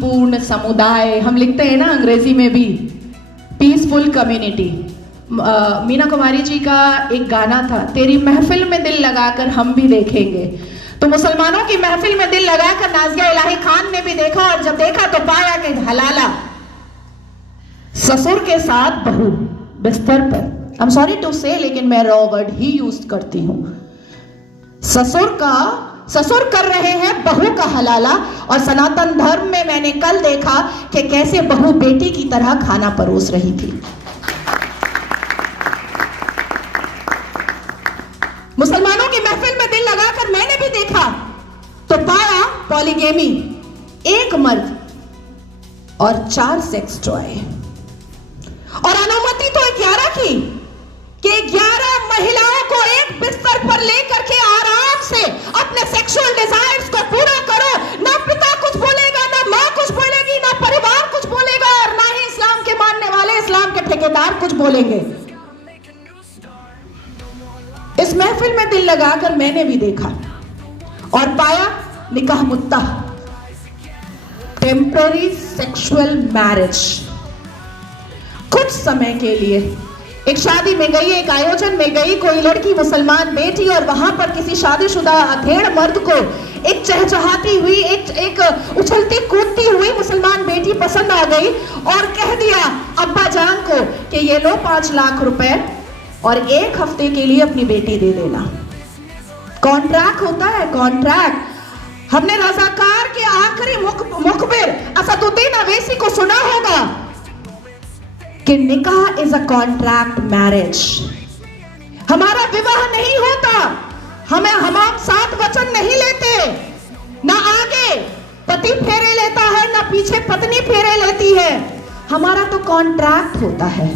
शांतिपूर्ण समुदाय, हम लिखते हैं ना अंग्रेजी में भी, पीसफुल कम्युनिटी। मीना कुमारी जी का एक गाना था, तेरी महफिल में दिल लगाकर हम भी देखेंगे। तो मुसलमानों की महफिल में दिल लगाकर नाजिया इलाही खान ने भी देखा, और जब देखा तो पाया कि हलाला ससुर के साथ बहू बिस्तर पर, आई एम सॉरी टू से, लेकिन मैं रॉ वर्ड ही यूज करती हूं, ससुर कर रहे हैं बहू का हलाला। और सनातन धर्म में मैंने कल देखा कि कैसे बहू बेटी की तरह खाना परोस रही थी। मुसलमानों की महफिल में दिल लगाकर मैंने भी देखा तो पाया पॉलीगेमी, एक मर्द और 4 सेक्स टॉय। और अनुमति तो 11 की कि 11 महिलाओं को एक बिस्तर पर लेकर के आराम से अपने सेक्सुअल डिजायर्स को पूरा करो। ना पिता कुछ बोलेगा, ना मां कुछ बोलेगी, ना परिवार कुछ बोलेगा, और ना ही इस्लाम के मानने वाले, इस्लाम के ठेकेदार कुछ बोलेंगे। इस महफिल में दिल लगाकर मैंने भी देखा और पाया निकाह मुत्ता, टेम्पररी सेक्सुअल मैरिज। कुछ समय के लिए एक शादी में गई, एक आयोजन में गई कोई लड़की मुसलमान बेटी, और वहां पर किसी शादीशुदा अधेड़ मर्द को एक चहचहाती हुई, एक उछलती कूदती हुई मुसलमान बेटी पसंद आ गई और कह दिया अब्बा जान को कि ये लो 5 लाख रुपए और 1 हफ्ते के लिए अपनी बेटी दे देना। कॉन्ट्रैक्ट होता है, कॉन्ट्रैक्ट। हमने रज़ाकार के आखिरी मुखबिर असदुद्दीन अवैसी को सुना होगा कि निकाह इज अ कॉन्ट्रैक्ट मैरिज। हमारा विवाह नहीं होता, हम साथ वचन नहीं लेते, ना आगे पति फेरे लेता है, ना पीछे पत्नी फेरे लेती है। हमारा तो कॉन्ट्रैक्ट होता है,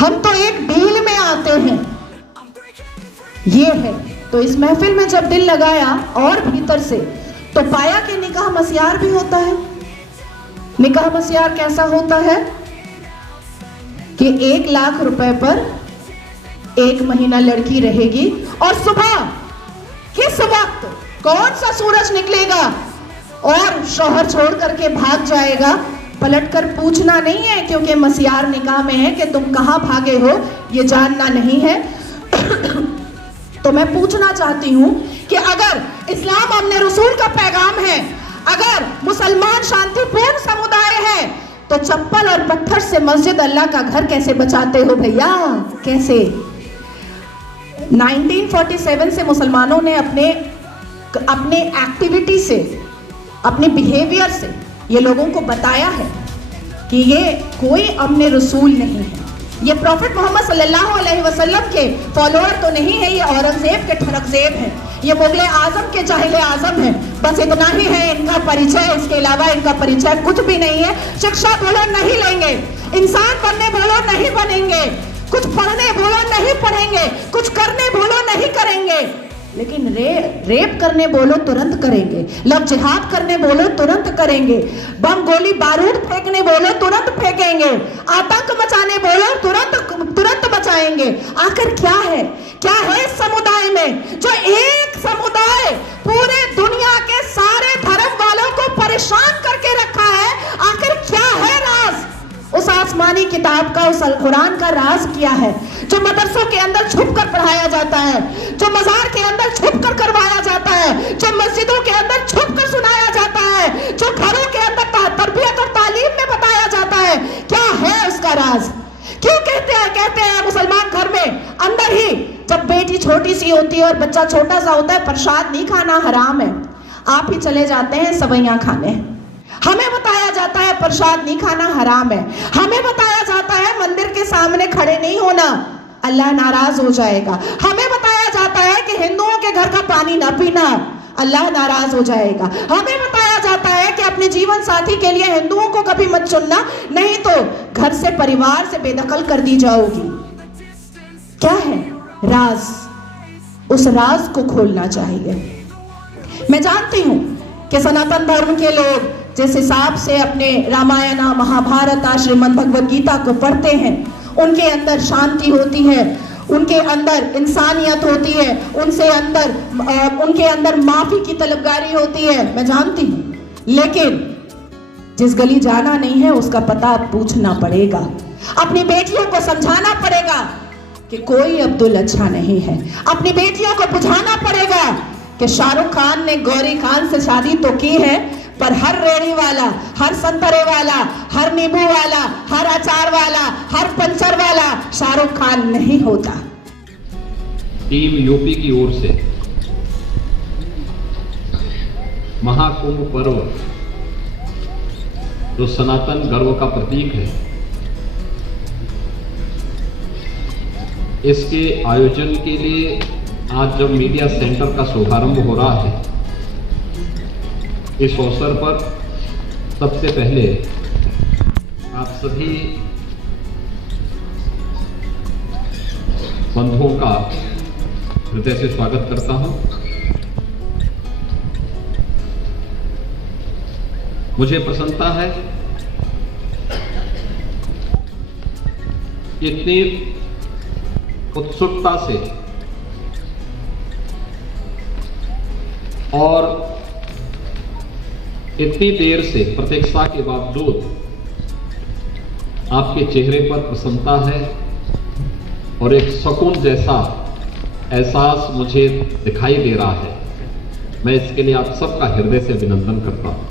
हम तो एक डील में आते हैं। ये है। तो इस महफिल में जब दिल लगाया और भीतर से, तो पाया कि निकाह मस्यार भी होता है। निकाह मस्यार कैसा होता है कि 1 लाख रुपए पर 1 महीना लड़की रहेगी, और सुबह किस वक्त कौन सा सूरज निकलेगा और शौहर छोड़ करके भाग जाएगा, पलटकर पूछना नहीं है, क्योंकि मस्यार निकाह में है कि तुम कहां भागे हो ये जानना नहीं है। तो मैं पूछना चाहती हूं कि अगर इस्लाम अपने रसूल का पैगाम है, अगर मुसलमान शांतिपूर्ण समुदाय है, तो चप्पल और पत्थर से मस्जिद अल्लाह का घर कैसे बचाते हो भैया? कैसे? 1947 से मुसलमानों ने अपने एक्टिविटी से, अपने बिहेवियर से ये लोगों को बताया है कि ये कोई अपने रसूल नहीं है, ये प्रॉफिट मोहम्मद सल्लल्लाहु अलैहि वसल्लम के फॉलोअर तो नहीं है, ये औरंगजेब के ठरकजेब हैं, ये मुगले आजम के जाहिले आजम हैं। बस इतना ही है इनका परिचय, इसके अलावा इनका परिचय कुछ भी नहीं है। शिक्षा बोलो नहीं लेंगे, इंसान बनने बोलो नहीं बनेंगे, कुछ पढ़ने बोलो नहीं पढ़ेंगे, कुछ करने बोलो नहीं करेंगे, लेकिन रेप करने बोलो तुरंत करेंगे, लव जिहाद करने बोलो तुरंत करेंगे, बम गोली बारूद फेंकने बोलो तुरंत फेंकेंगे, आतंक मचाने बोलो तुरंत मचाएंगे। आखिर क्या है इस समुदाय में जो एक समुदाय पूरे दुनिया के सारे धर्म वालों को परेशान करके रखा है? आखिर क्या है राज? उस आसमानी किताब का, उस अल कुरान का राज क्या है जो मदरसों के अंदर छुप कर पढ़ाया जाता है, जो मजार के अंदर छुप कर करवाया जाता है, जो मस्जिदों के अंदर छुप कर सुनाया जाता है, जो घरों के अंदर तरबियत और तालीम में बताया जाता है? क्या है उसका राज? क्यों कहते हैं मुसलमान घर में अंदर ही जब बेटी छोटी सी होती है और बच्चा छोटा सा होता है, प्रसाद नहीं खाना हराम है, आप ही चले जाते हैं सवैयां खाने। हमें बताया जाता है प्रसाद नहीं खाना हराम है, हमें बताया जाता है मंदिर के सामने खड़े नहीं होना, अल्लाह नाराज हो जाएगा, हमें बताया जाता है कि हिंदुओं के घर का पानी ना पीना, अल्लाह नाराज हो जाएगा, हमें बताया जाता है कि अपने जीवन साथी के लिए हिंदुओं को कभी मत चुनना, नहीं तो घर से, परिवार से बेदखल कर दी जाओगी। क्या है राज? उस राज को खोलना चाहिए। मैं जानती हूं कि सनातन धर्म के लोग जिस हिसाब से अपने रामायण, महाभारत, श्रीमद् भगवद गीता को पढ़ते हैं, उनके अंदर शांति होती है, उनके अंदर इंसानियत होती है, उनके अंदर माफी की तलबगारी होती है, मैं जानती हूँ। लेकिन जिस गली जाना नहीं है उसका पता पूछना पड़ेगा। अपनी बेटियों को समझाना पड़ेगा कि कोई अब्दुल अच्छा नहीं है। अपनी बेटियों को बुझाना पड़ेगा कि शाहरुख खान ने गौरी खान से शादी तो की है, पर हर रेड़ी वाला, हर संतरे वाला, हर नींबू वाला, हर अचार वाला, हर पंचर वाला शाहरुख खान नहीं होता। टीम यूपी की ओर से महाकुंभ पर्व जो सनातन गर्व का प्रतीक है, इसके आयोजन के लिए आज जब मीडिया सेंटर का शुभारंभ हो रहा है, इस अवसर पर सबसे पहले आप सभी बंधुओं का हृदय से स्वागत करता हूं। मुझे प्रसन्नता है इतनी उत्सुकता से और इतनी देर से प्रतीक्षा के बावजूद आपके चेहरे पर प्रसन्नता है और एक सुकून जैसा एहसास मुझे दिखाई दे रहा है। मैं इसके लिए आप सबका हृदय से अभिनंदन करता हूं।